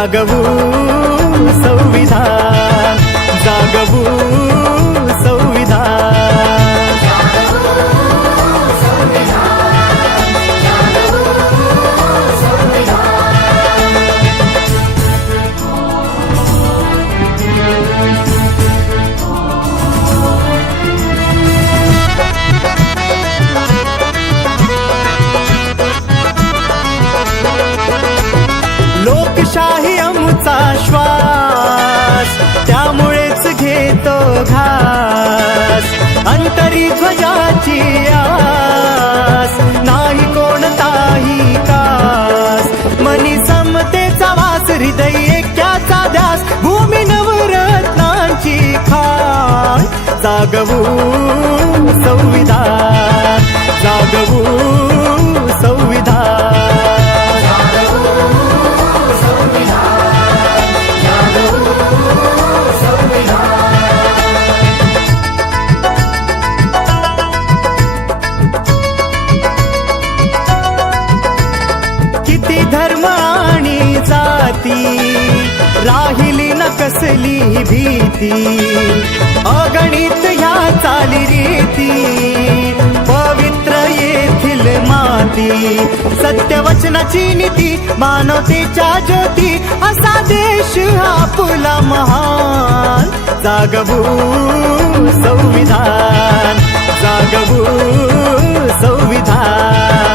जागवू संविधान, जागवू संविधान। लोकशाही आमचा श्वास, त्यामुळेच घेतो घास। अंतरी ध्वजाची आस, नाही कोणताही कास। मनी समतेचा वास, हृदय ऐक्याचा ध्यास। भूमी नवरत्नांची खाण, जागवू संविधान, जागवू संविधान। किती धर्म आणि जाती, राहिली न कसली भीती। अगणित ह्या चालीरीती, पवित्र येथील माती। सत्यवचनाची नीती, मानवतेच्या ज्योती। असा देश आपला महान, जागवू संविधान, जागवू संविधान।